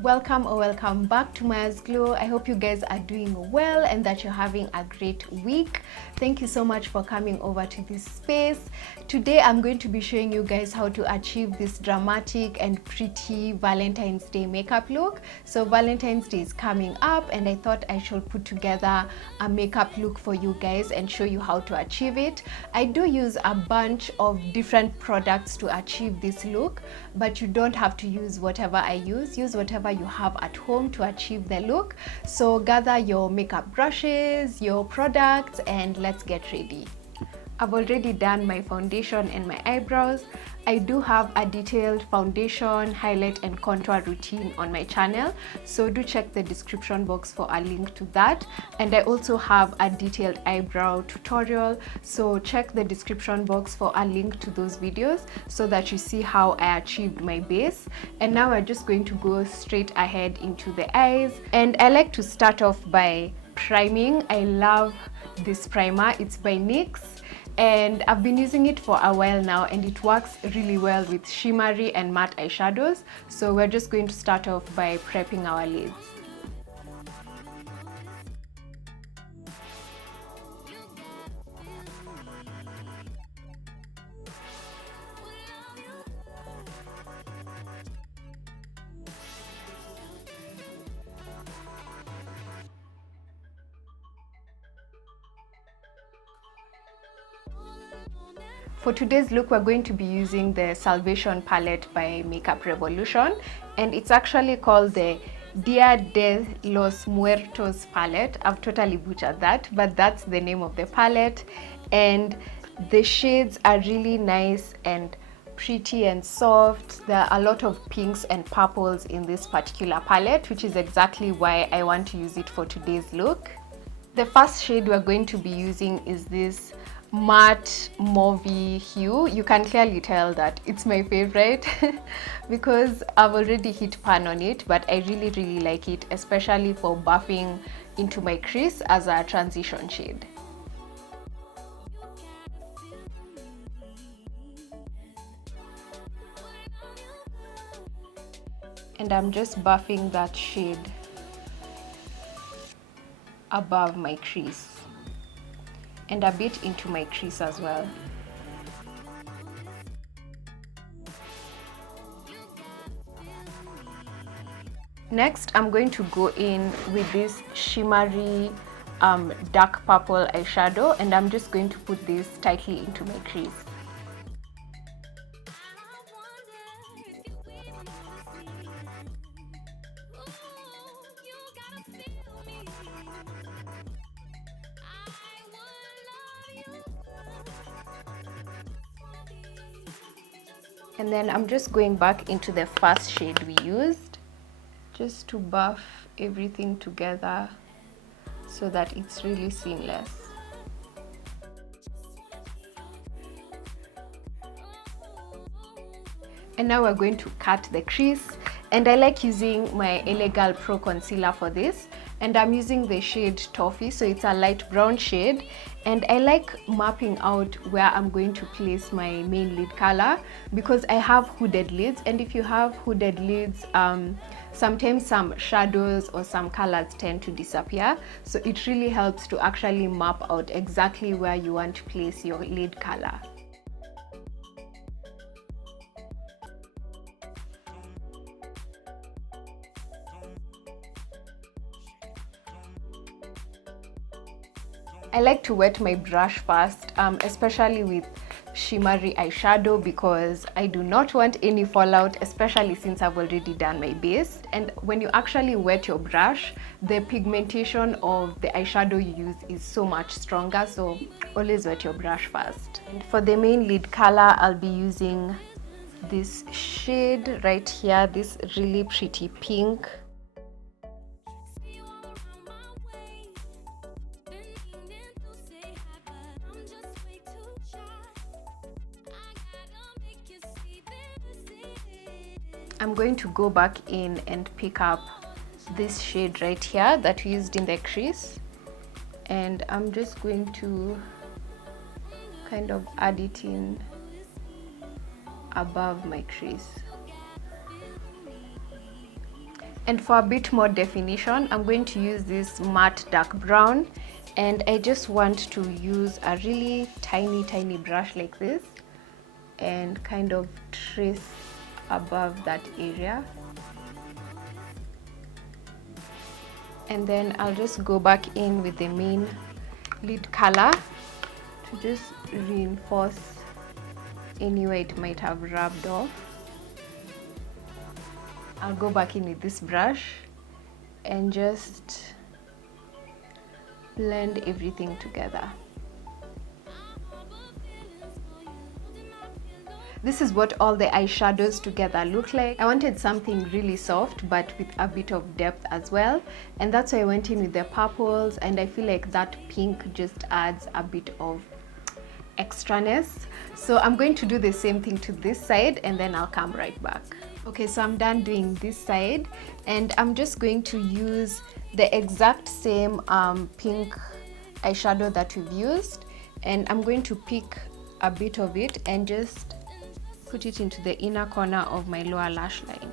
Welcome or welcome back to Maya's Glow. I hope you guys are doing well and that you're having a great week. Thank you so much for coming over to this space. Today I'm going to be showing you guys how to achieve this dramatic and pretty Valentine's Day makeup look. So Valentine's Day is coming up and I thought I should put together a makeup look for you guys and show you how to achieve it. I do use a bunch of different products to achieve this look, but you don't have to use whatever I use. Use whatever you have at home to achieve the look. So gather your makeup brushes, your products, and let's get ready. I've already done my foundation and my eyebrows. I do have a detailed foundation, highlight and contour routine on my channel, so do check the description box for a link to that. And I also have a detailed eyebrow tutorial, so check the description box for a link to those videos so that you see how I achieved my base. And now we're just going to go straight ahead into the eyes, and I like to start off by priming. I love this primer. It's by NYX. And I've been using it for a while now and it works really well with shimmery and matte eyeshadows. So we're just going to start off by prepping our lids. For today's look, we're going to be using the Salvation palette by Makeup Revolution, and it's actually called the Dia de los Muertos palette. I've totally butchered that, but that's the name of the palette, and the shades are really nice and pretty and soft. There are a lot of pinks and purples in this particular palette, which is exactly why I want to use it for today's look. The first shade we're going to be using is this matte mauvey hue. You can clearly tell that it's my favorite because I've already hit pan on it, but I really like it, especially for buffing into my crease as a transition shade. And I'm just buffing that shade above my crease and a bit into my crease as well. Next, I'm going to go in with this shimmery dark purple eyeshadow, and I'm just going to put this tightly into my crease. And then I'm just going back into the first shade we used, just to buff everything together so that it's really seamless. And now we're going to cut the crease, and I like using my LA Girl Pro Concealer for this, and I'm using the shade Toffee, so it's a light brown shade, and I like mapping out where I'm going to place my main lid color because I have hooded lids, and if you have hooded lids, sometimes some shadows or some colors tend to disappear, so it really helps to actually map out exactly where you want to place your lid color. I like to wet my brush first, especially with shimmery eyeshadow, because I do not want any fallout, especially since I've already done my base. And when you actually wet your brush, the pigmentation of the eyeshadow you use is so much stronger, so always wet your brush first. And for the main lid color, I'll be using this shade right here, this really pretty pink. I'm going to go back in and pick up this shade right here that we used in the crease, and I'm just going to kind of add it in above my crease. And for a bit more definition, I'm going to use this matte dark brown, and I just want to use a really tiny brush like this and kind of trace above that area. And then I'll just go back in with the main lid color to just reinforce anywhere it might have rubbed off. I'll go back in with this brush and just blend everything together. This is what all the eyeshadows together look like. I wanted something really soft but with a bit of depth as well, and that's why I went in with the purples, and I feel like that pink just adds a bit of extraness. So I'm going to do the same thing to this side and then I'll come right back. Okay, so I'm done doing this side, and I'm just going to use the exact same pink eyeshadow that we've used, and I'm going to pick a bit of it and just put it into the inner corner of my lower lash line.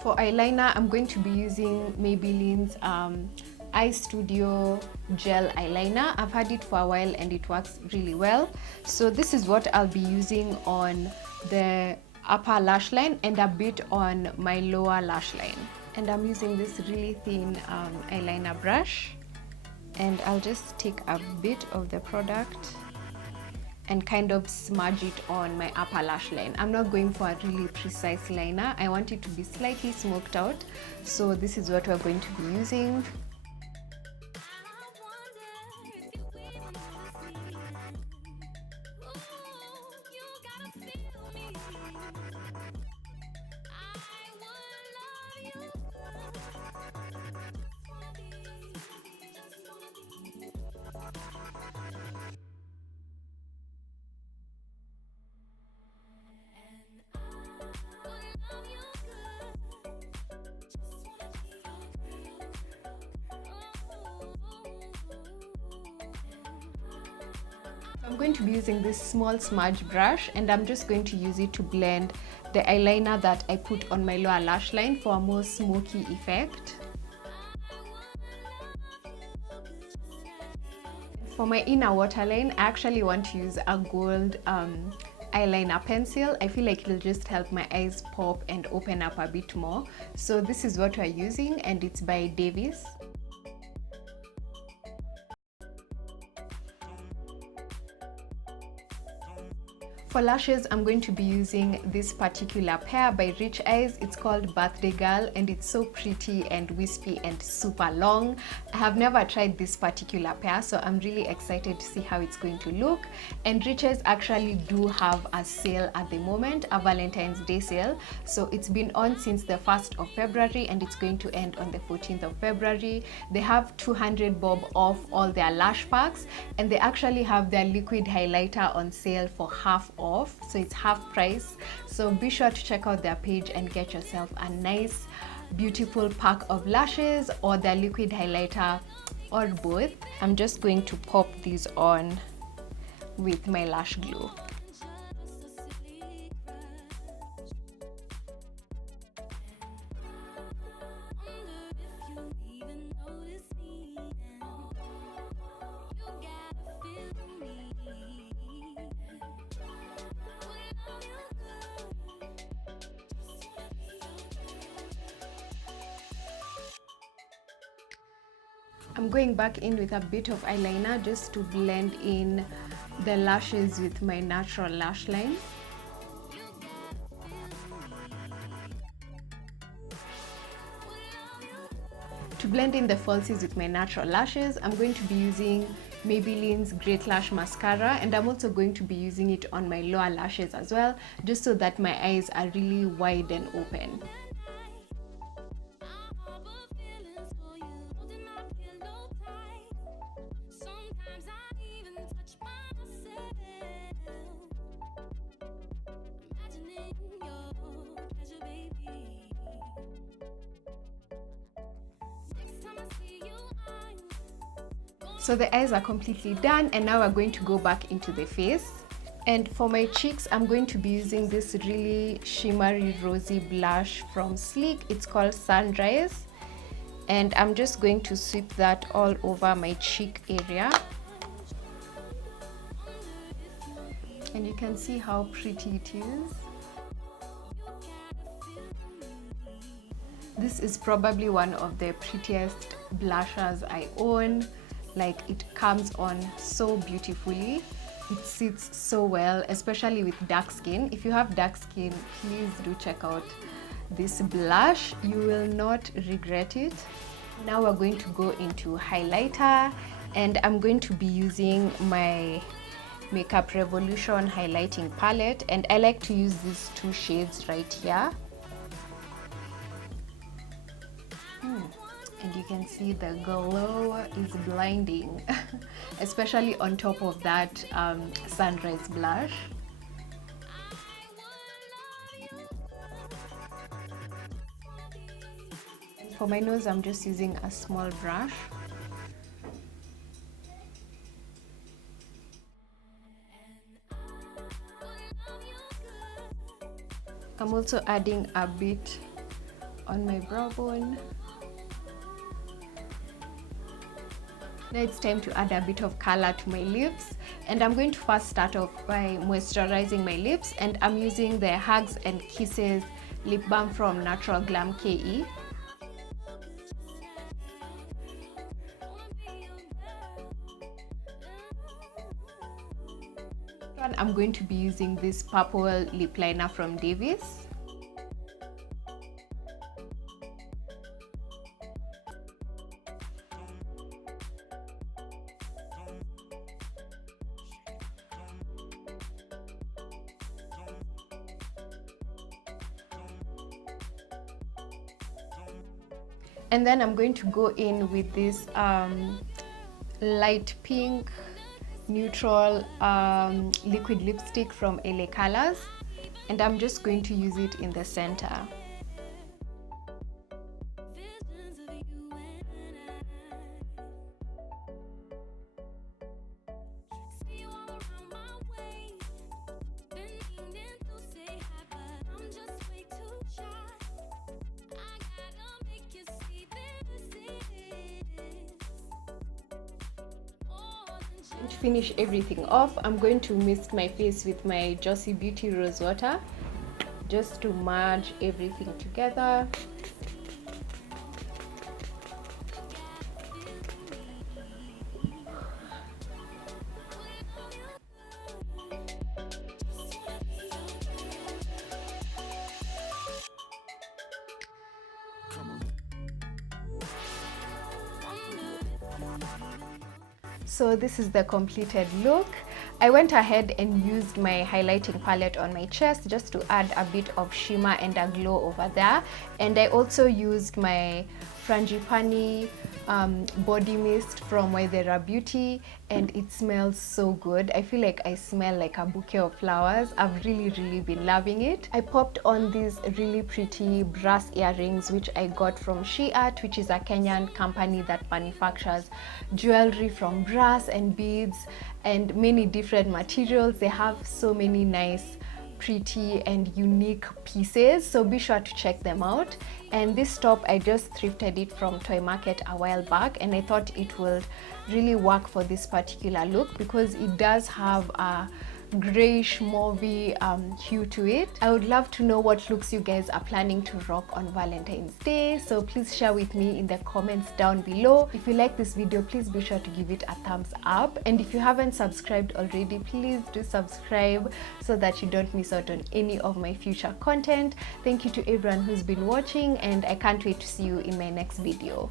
For eyeliner, I'm going to be using Maybelline's Eye Studio Gel Eyeliner. I've had it for a while and it works really well. So this is what I'll be using on the upper lash line and a bit on my lower lash line. And I'm using this really thin eyeliner brush. And I'll just take a bit of the product and kind of smudge it on my upper lash line. I'm not going for a really precise liner. I want it to be slightly smoked out. So this is what we're going to be using. I'm going to be using this small smudge brush, and I'm just going to use it to blend the eyeliner that I put on my lower lash line for a more smoky effect. For my inner waterline, I actually want to use a gold eyeliner pencil. I feel like it'll just help my eyes pop and open up a bit more. So this is what we're using, and it's by Davis. For lashes, I'm going to be using this particular pair by Rich Eyes. It's called Birthday Girl, and it's so pretty and wispy and super long. I have never tried this particular pair, so I'm really excited to see how it's going to look. And Rich Eyes actually do have a sale at the moment, a Valentine's Day sale. So it's been on since the 1st of February and it's going to end on the 14th of February. They have 200 bob off all their lash packs, and they actually have their liquid highlighter on sale for half off, so it's half price. So be sure to check out their page and get yourself a nice beautiful pack of lashes or their liquid highlighter, or both. I'm just going to pop these on with my lash glue. I'm going back in with a bit of eyeliner just to blend in the lashes with my natural lash line. To blend in the falsies with my natural lashes, I'm going to be using Maybelline's Great Lash Mascara, and I'm also going to be using it on my lower lashes as well, just so that my eyes are really wide and open. So the eyes are completely done, and now we're going to go back into the face. And for my cheeks, I'm going to be using this really shimmery rosy blush from Sleek. It's called Sunrise. And I'm just going to sweep that all over my cheek area. And you can see how pretty it is. This is probably one of the prettiest blushes I own. Like, it comes on so beautifully. It sits so well, especially with dark skin. If you have dark skin, please do check out this blush. You will not regret it. Now we're going to go into highlighter, and I'm going to be using my Makeup Revolution highlighting palette, and I like to use these two shades right here. And you can see the glow is blinding, especially on top of that Sunrise blush. And for my nose, I'm just using a small brush. I'm also adding a bit on my brow bone. Now it's time to add a bit of color to my lips, and I'm going to first start off by moisturizing my lips, and I'm using the Hugs and Kisses lip balm from Natural Glam KE. I'm going to be using this purple lip liner from Davis. And then I'm going to go in with this light pink neutral liquid lipstick from LA Colors, and I'm just going to use it in the center. To finish everything off, I'm going to mist my face with my Josie Beauty Rose Water just to merge everything together. So this is the completed look. I went ahead and used my highlighting palette on my chest just to add a bit of shimmer and a glow over there. And I also used my Frangipani body mist from Wydera Beauty, and it smells so good. I feel like I smell like a bouquet of flowers. I've really been loving it. I popped on these really pretty brass earrings which I got from She Art, which is a Kenyan company that manufactures jewelry from brass and beads and many different materials. They have so many nice, pretty and unique pieces, so be sure to check them out. And this top, I just thrifted it from Toy Market a while back, and I thought it will really work for this particular look because it does have a grayish mauvey hue to it. I would love to know what looks you guys are planning to rock on Valentine's Day, so please share with me in the comments down below. If you like this video, please be sure to give it a thumbs up, and if you haven't subscribed already, please do subscribe so that you don't miss out on any of my future content. Thank you to everyone who's been watching, and I can't wait to see you in my next video.